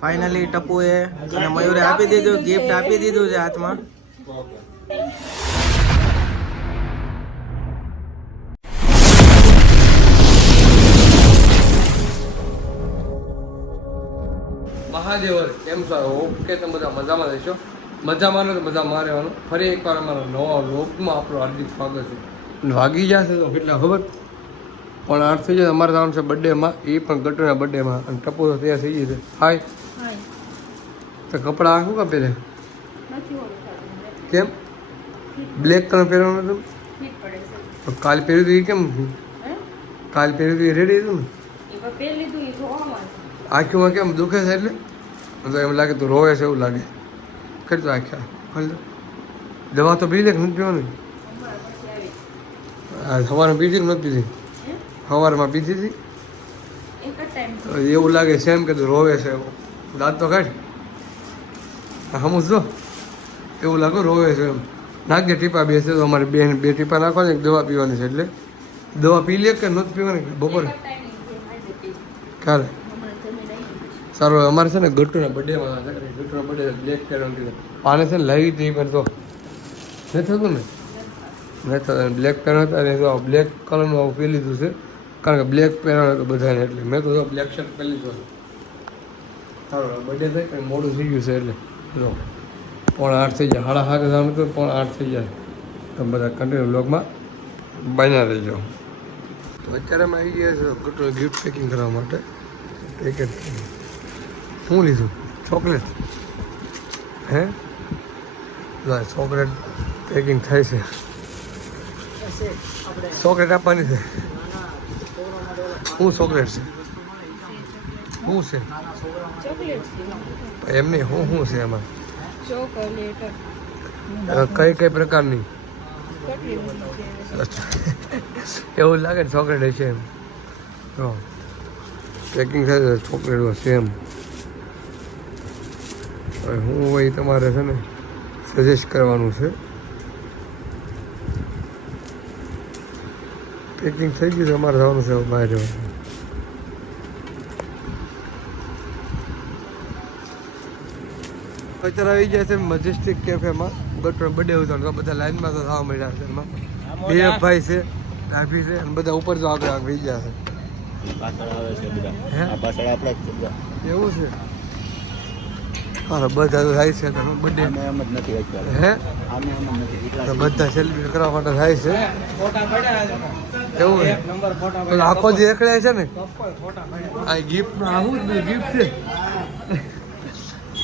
Finally ટપુએ અને મયુરે આપી દીધું ગિફ્ટ આપી દીધું છે હાથમાં. મહાદેવર કેમ છો? ઓકે તમે બધા મજામાં રહેશો? મજામાં ને તો મજામાં રહેવાનું. ફરી એકવાર અમારા નવા લોકમાં આપણું હાર્દિક સ્વાગત છે. વાગી જશે તો કેટલા ખબર? પણ આઠ થઈ જાય અમારે જવાનું છે બર્થડેમાં એ પણ ગટુના બર્થડેમાં અને ટપુ તો તૈયાર થઈ ગઈ છે. હાય તો કપડાં શું કા પહેરે કેમ? બ્લેક કલર પહેરવાનું હતું તો કાલ પહેર્યું હતું એ કેમ? કાલ પહેર્યું હતું એ રેડી હતું ને? આંખીમાં કેમ દુખે છે એટલે? તો એમ લાગે તું રોવે છે એવું લાગે. કરી આખ્યા ખોલી દવા તો પી લે નથી પીવાની? આ સવારમાં પીધી નથી પીધી? સવારમાં પીધી હતી? એવું લાગે છે એમ કે તું રોવે છે એવો. દાંત તો કાઢ. હમું જો. એવું લાગે રોવે છે એમ. નાખજે ટીપા બેસે તો અમારી બેન બે ટીપા નાખવાની એક દવા પીવાની છે એટલે. દવા પી લે કે નથી પીવાની? બપોરે? કાલે? સારું અમારે છે ને ગટ્ટુના બર્થડેમાં ગટુના બર્થડે બ્લેક કીધું પાને છે ને લાવી હતી પણ તો નથી થતું ને? નથી. થતું બ્લેક પહેરવાનું હતા અને બ્લેક કલરનું આવું પી લીધું છે. કારણ કે બ્લેક પહેરવાનું હતું બધાને એટલે. મેં તો બ્લેક શર્ટ પહેરી હતું સારું બર્થડે થાય કંઈ મોડું થઈ ગયું છે એટલે. જો પોણા આઠ થઈ જાય સાડા સાત જવાનું તો પોણા આઠ થઈ જાય તમે બધા કન્ટિન્યુ બ્લોગમાં બન્યા રહેજો. તો અત્યારે અમે આવી ગયા છે ગિફ્ટ પેકિંગ કરવા માટે. પેકેટ શું લીધું? ચોકલેટ હે? ચોકલેટ પેકિંગ થાય છે. ચોકલેટ આપવાની છે. શું ચોકલેટ છે. શું છે? એમ નહીં શું શું છે એમાં? કઈ કઈ પ્રકારની. એવું લાગે ચોકલેટ હશે એમ. જો પેકિંગ થાય છે ચોકલેટો સેમ હવે હું હોય તમારે છે ને સજેસ્ટ કરવાનું છે. પેકિંગ થઈ ગયું છે, અમારે જવાનું છે બહાર જવાનું અત્યારે આવી ગયા છે મજેસ્ટિક કેફેમાં ગટર બર્થડે ઉજવણ તો બધા લાઈનમાં તો થવા મળ્યા છે એમાં. બે ભાઈ છે ડાભી છે અને બધા ઉપર જો આગળ આગળ ગયા છે. એવું છે હા? બધા. થાય છે નથી અત્યારે હે? બધા સેલિબ્રેટ કરવા માટે થાય છે. એવું છે? આખો જે એકડે છે ને? આ ગિફ્ટ આવું જ ગિફ્ટ છે?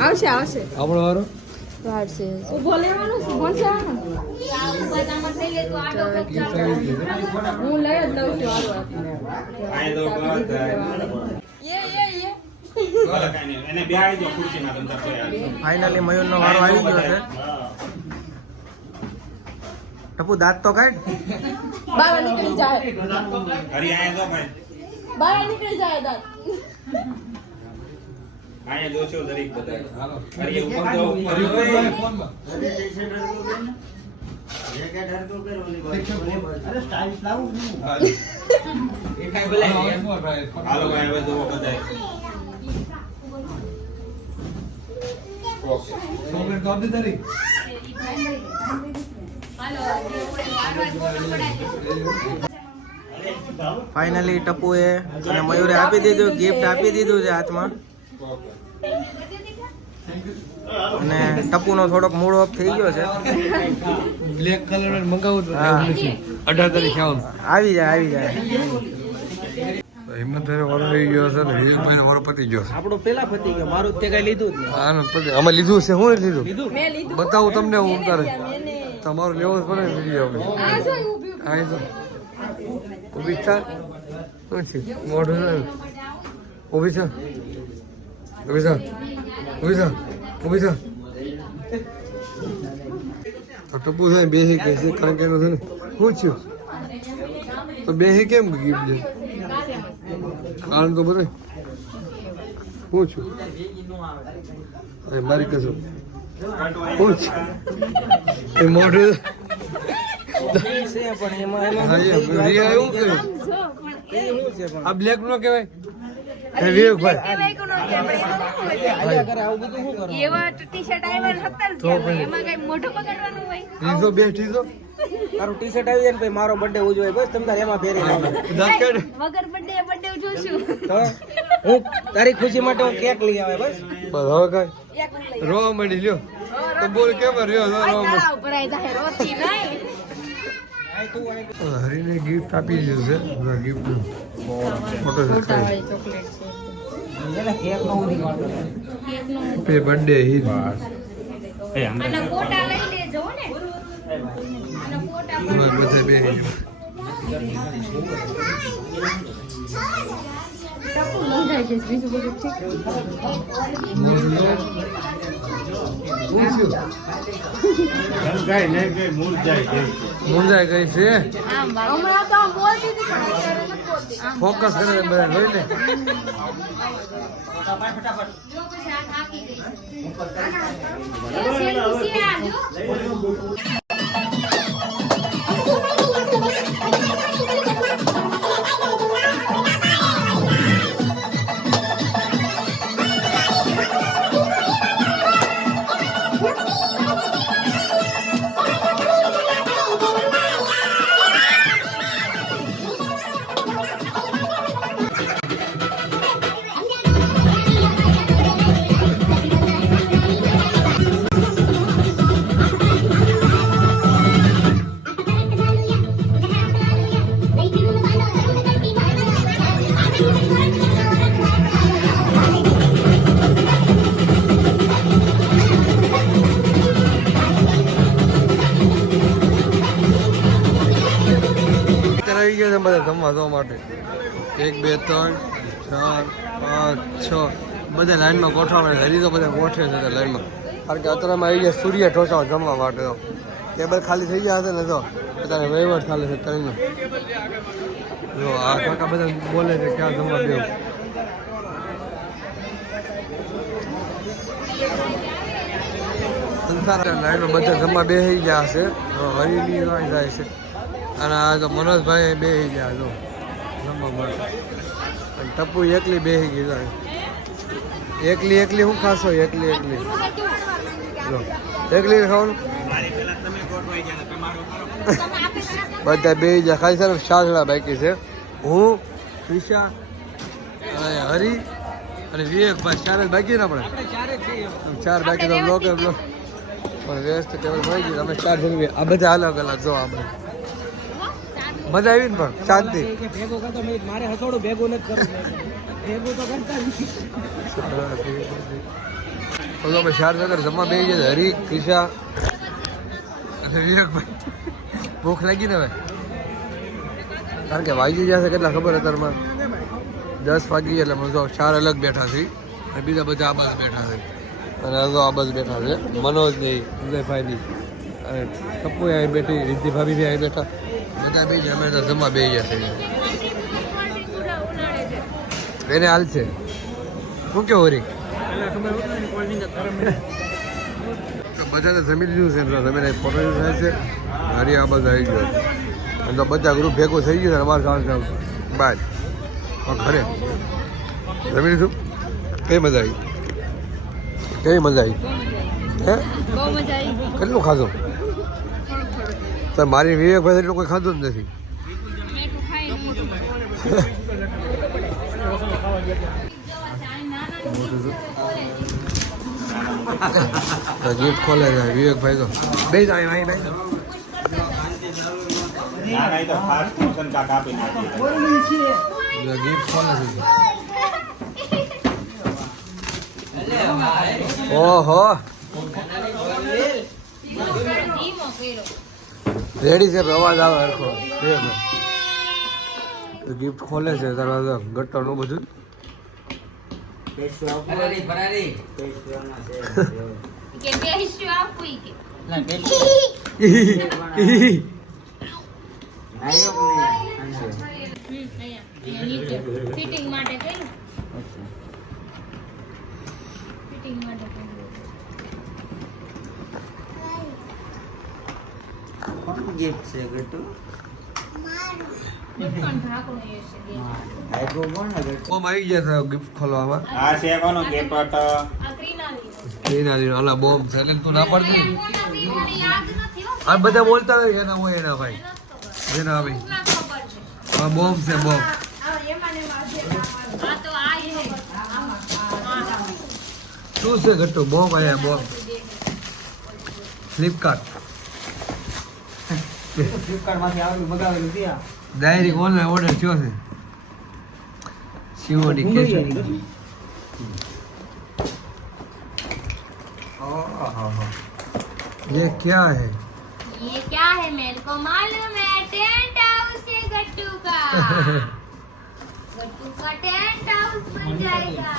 આવશે આવશે. આપણો વારો? વાર છે ઊભો લેવાનો છે કોણ હું લઈ જ લઉં છું હારું ફાઇનલી મયુરનો વારો આવી ગયો છે. ટપુ દાંત તો કાઢ. બહાર નીકળી જાય. બહાર નીકળી જાય દાંત. ચોકલેટ તો આપી તારી ફાઇનલી ટપુએ અને મયુરે આપી દીધું ગિફ્ટ આપી દીધું છે હાથમાં. અને ટપુનો થોડોક મૂળ ઓફ થઈ ગયો છે. બ્લેક કલર મંગાવું અઢાર તારીખ આવું. આવી જાય આવી જાય. હિંમત વારો આવી ગયો છે ને હિરેશભાઈ વારો પતી ગયો છે પેલા પતી ગયો મારું તે કઈ લીધું જ અમે લીધું છે હું લીધું? બતાવું તમને હું તારે. તમારું લેવો પડે ને વીડિયો આ જો ઊભી. અહીં છે શું છે મોઢું છે ઊભી છે ઊભી છે ઊભી છે ઊભી છે તો ટપુ છે ને બેસી કે છે કારણ કે નથી છે શું થયું તો બેસી કેમ ગિફ્ટ દે કારણ તો બધું શું છું મારી કસમ શું છે એ મોઢું આ બ્લેક નો કહેવાય? એ વિવેકભાઈ કહેવાય કે ન કહેવાય, પણ એમાં શું હોય? એવા ટી-શર્ટ આવ્યા સત્તર રૂપિયામાં. એમાં કઈ મોઢું બગાડવાનું હોય? ત્રીસો બે ત્રીસો તારું ટી શર્ટ આવી જાય ને પછી મારો બર્થડે ઉજવાય. બસ તમે તારે એમાં પહેરી કાઢ. વગર બર્થડે બર્થડે હું તારી ખુશી માટે હું કેક લઈ આવે બસ. બસ હવે કાંઈ. રોવા માંડી લ્યો. તો બોલ કેમ રહ્યો? હરીને ગિફ્ટ આપી દીધું છે. ગિફ્ટ ફોટો છે. બર્થડે હિર અને ફોટા લઈ લેજો ને. અને ફોટા પણ બધે બે ટપુ જઈશ બીજું બધું ઠીક મુંજાઈ ગઈ છે ફોકસ કરે બધા જોઈ લે. આવી ગયા છે બધા જમવા જવા માટે. એક, બે, ત્રણ, ચાર, પાંચ, છ. બધા લાઈનમાં ગોઠવા હજી તો બધા ગોઠવે છે લાઈનમાં. કારણ કે અત્યારમાં આવી ગયા સૂર્ય ઢોસાઓ જમવા માટે તો. ટેબલ ખાલી થઈ ગયા હશે ને તો અત્યારે વહીવટ ચાલે છે ત્રણનો જો, આ કાકા બધા બોલે છે ક્યાં જમવા દેવું લાઈનમાં બધા જમવા બેસી ગયા હશે. હરીની જાય છે. અને આ તો મનોજભાઈ બેસી ગયા જો. અને ટપ્પુ એકલી બેસી ગઈ જાય એકલી એકલી શું ખાશો? એકલી એકલી. જો. એકલી ખાવાનું? બધા બે જાય ખાલી સર શાસડા બાકી છે. હું ત્રિષા અને હરી અને વિવેકભાઈ. ચાર જ બાકી ને આપણે? ચાર બાકી તો બ્લોક બ્લોક. પણ વ્યસ્ત ટેબલ મળી ગયું. અમે ચાર જણ આ બધા અલગ અલગ જો આપણે. મજા આવી ને પણ શાંતિ. ભેગો કરતો મારે હસોડું ભેગું નથી કરવું. તો કરતા તો ચાર જમવા બે છે. હરી ક્રિશા અને વિવેકભાઈ. ભૂખ લાગી ને હવે? કારણ કે વાગી જશે કેટલા ખબર અત્યારમાં? દસ વાગી એટલે મને તો ચાર અલગ બેઠા છે. અને બીજા બધા આ બાજુ બેઠા છે. અને આ જો આ બાજુ બેઠા છે. મનોજ નહીં ઉદયભાઈ નહીં અને ટપ્પુ અહીં બેઠી રિદ્ધિ ભાભી બી અહીં બેઠા. બધા બી અમે તો જમવા બે જશે એને હાલ છે. શું કેવું હરી બધા જમી લીધું છે તો જમીને ફોટો થાય છે. હરી આ બધા આવી ગયો અને તો બધા ગ્રુપ ભેગું થઈ ગયું છે અમારે સારું બાય હા, ઘરે. જમી લીધું? કઈ મજા આવી? કઈ મજા આવી? હે? મજા આવી. કેટલું ખાધું? તો મારી વિવેકભાઈ એટલું કોઈ ખાધું જ નથી. ખાઈ ખોલે છે, વિવેકભાઈ તો. બે જાય ભાઈ ભાઈ ગીફ્ટ ખોલે છે. ઓહો. રેડી છે અવાજ આવે હરખો. ગિફ્ટ ખોલે છે તારા ગટ્ટાનું બધું. ફિટિંગ માટે કર્યું. ફિટિંગ માટે કર્યું ગિફ્ટ છે ગટુ પણ ઢાંકણું એ છે બે. આઈગો કોણ ગટુ ઓમ આવી ગયા છે ગિફ્ટ ખોલવામાં આ છે કોનો ગિફ્ટ આ ક્રીનાલી એના લીધે ઓલા બોમ્બ છે એટલે તું ના પડતી નથી, મને યાદ નથી હો. આ બધા બોલતા હોય એના હોય એના ભાઈ મને નથી ખબર. જેના ભાઈ કોકના ખબર છે આ બોમ્બ છે બોમ્બ આ તો આ છે આમાં. શું છે ગટ્ટુ બોમ્બ આયા bomb Flipkart direct online order થયો છે સીઓડી કેશ ये क्या है ये क्या है मेरे को मालूम है टेंट हाउस है गट्टू का गट्टू का टेंट हाउस बन जाएगा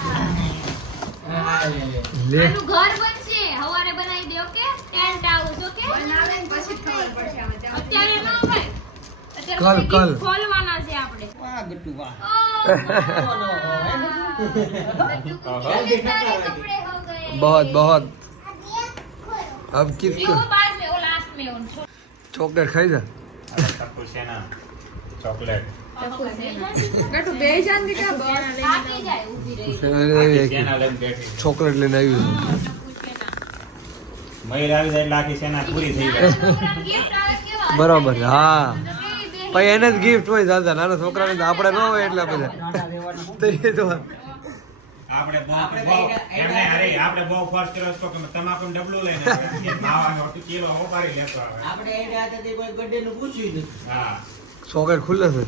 ले આનું ઘર બનશે હવારે બનાવી દે ઓકે ટેન્ટ હાઉસ ઓકે અત્યારે ન ભાઈ અત્યારે કલ, કોઈ કલ. gift ખોલવાના છે આપણે વાહ ગટુ વાહ गट्टू को कितने सारे कपड़े हो गए बहुत बहुत अब किस ये वो बाद में वो लास्ट में મયુર આવી જાય એટલે આખી શેના પૂરી થઈ જાય. છે હા. પછી એને જ ગિફ્ટ હોય દાદા નાના છોકરાને તો આપણે ન હોય એટલા બધા. આપણે બહુ બહુ એમને અરે આપણે બહુ ફર્સ્ટ કર્યો તો કે તમાકુ ડબલું લઈને માવાનો કિલો ઓપારી લેતો આવે. આપણે એને હાથે કોઈ બર્થડે નું પૂછ્યું નહીં હા. ચોકલેટ ખુલ્લે છે.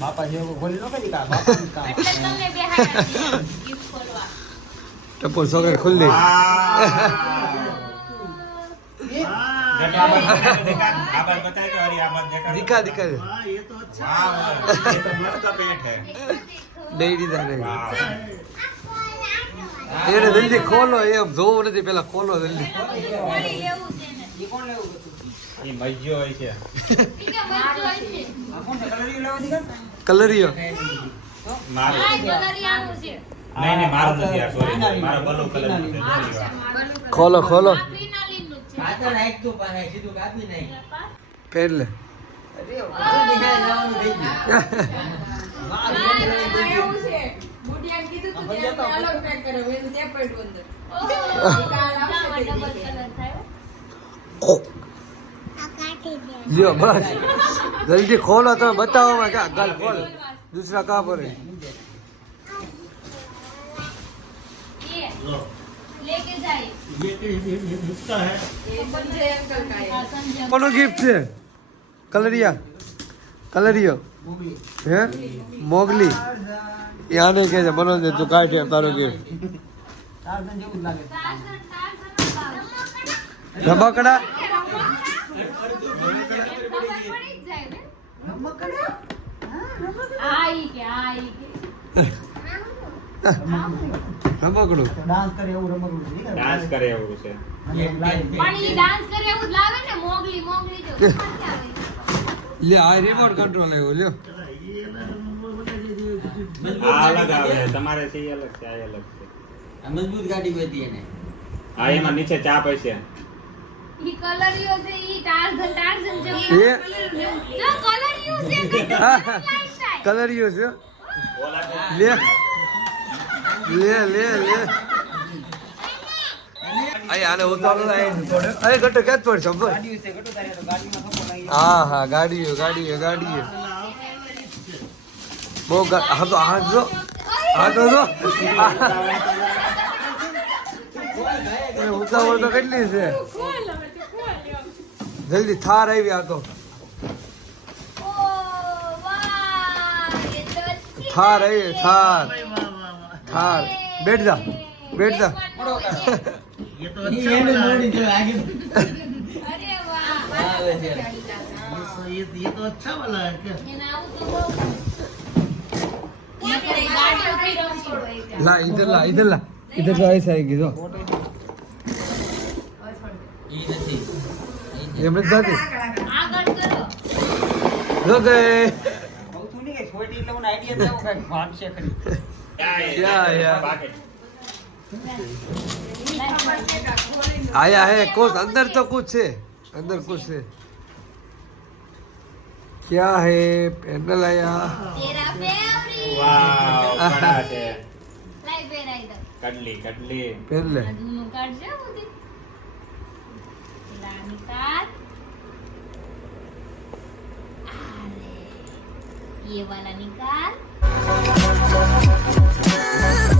બાપા જેવું ખોલી નો કઈ કા? બાપાનું કામ એટલે તમને બેહાડ્યા છે ખોલવા. ટપો સોગર ખુલ્લી દીકા દીકા દઈ દીધા ને એને જલ્દી ખોલો એમ જોવું નથી પેલા ખોલો જલ્દી. કલરીઓ નહીં નહીં મારો નથી આ સોરી મારો બલો કલર. ખોલો ખોલો. છે. આ તો પાસે સીધું કાપી પહેર લે. બસ. જલ્દી ખોલો તમે બતાવો દૂસરા કા પર કોનો ગિફ્ટ છે. કલરિયા. કલરિયો. હે? મોગલી. યાને કે કહે છે મનોજ તું કાઢ છે તારો ગિફ્ટ રમકડા? રમકડા? રમકડું. ડાન્સ કરે એવું રમકડું છે ડાન્સ કરે એવું છે. પણ ઈ ડાન્સ કરે એવું લાગે ને મોગલી મોગલી જો લે આ રિમોટ કંટ્રોલ આવ્યો લ્યો. આ અલગ આવે છે તમારે છે એ અલગ છે આ અલગ છે. આ મજબૂત ગાડી એને. આ એમાં નીચે ચાપ હશે. ઈ કલરિયો છે ઈ ટાર્ઝન એ કલરિયો છે. કલરિયો છે ઓલા લે. લે લે લે. અહીં આને અહીં ગટો ક્યાં પડ સંભળ હા હા ગાડીઓ ગાડીઓ ગાડીઓ. બહુ હા તો હા જો. હા તો જો. ઉતાવળ તો કેટલી છે? જલ્દી થાર આવી આ તો. થાર આવી થાર. હા બેઠ જા. બેઠ જા. લા ઇધર લા ઇધર લા. ઇધર તો આઈ સાઈ ગયો એમણે જાતે. યા, યા. બાકી. आया है कुछ अंदर तो कुछ है अंदर कुछ है क्या है पैनल आया તેરા ફેવરિટ વાવ કડા છે લાઈ પહેરાઈ દો કડલી કડલી पैनल આ જૂનું કાઢજો બધી પેલા નિકાલ અરે ये वाला निकाल Ooh.